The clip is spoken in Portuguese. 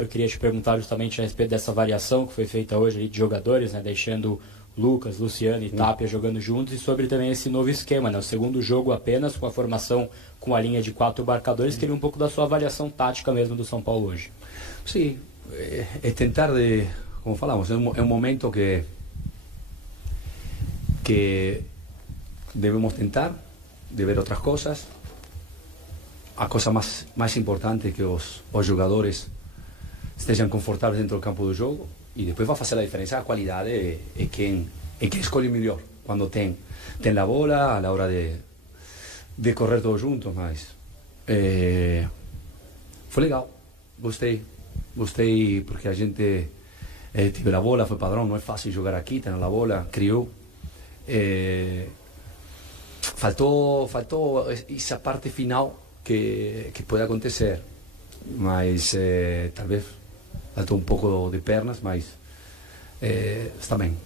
Eu queria te perguntar justamente a respeito dessa variação que foi feita hoje ali de jogadores, né, deixando Lucas, Luciano e Tapia jogando juntos, e sobre também esse novo esquema, né, o segundo jogo apenas com a formação com a linha de 4 marcadores. Queria um pouco da sua avaliação tática mesmo do São Paulo hoje. Sí, es tentar de, como falamos, es un momento que debemos tentar de ver otras cosas. A cosa más importante é que os jogadores estejam confortáveis dentro do campo do jogo, e depois vai fazer a diferença a qualidade e quem escolhe melhor quando tem a bola, a la hora de correr todos juntos. Mas foi legal, gostei porque a gente teve a bola, foi padrão, não é fácil jogar aqui, ter a bola, criou. Faltou essa parte final que pode acontecer, mas talvez faltou um pouco de pernas, mas está bem.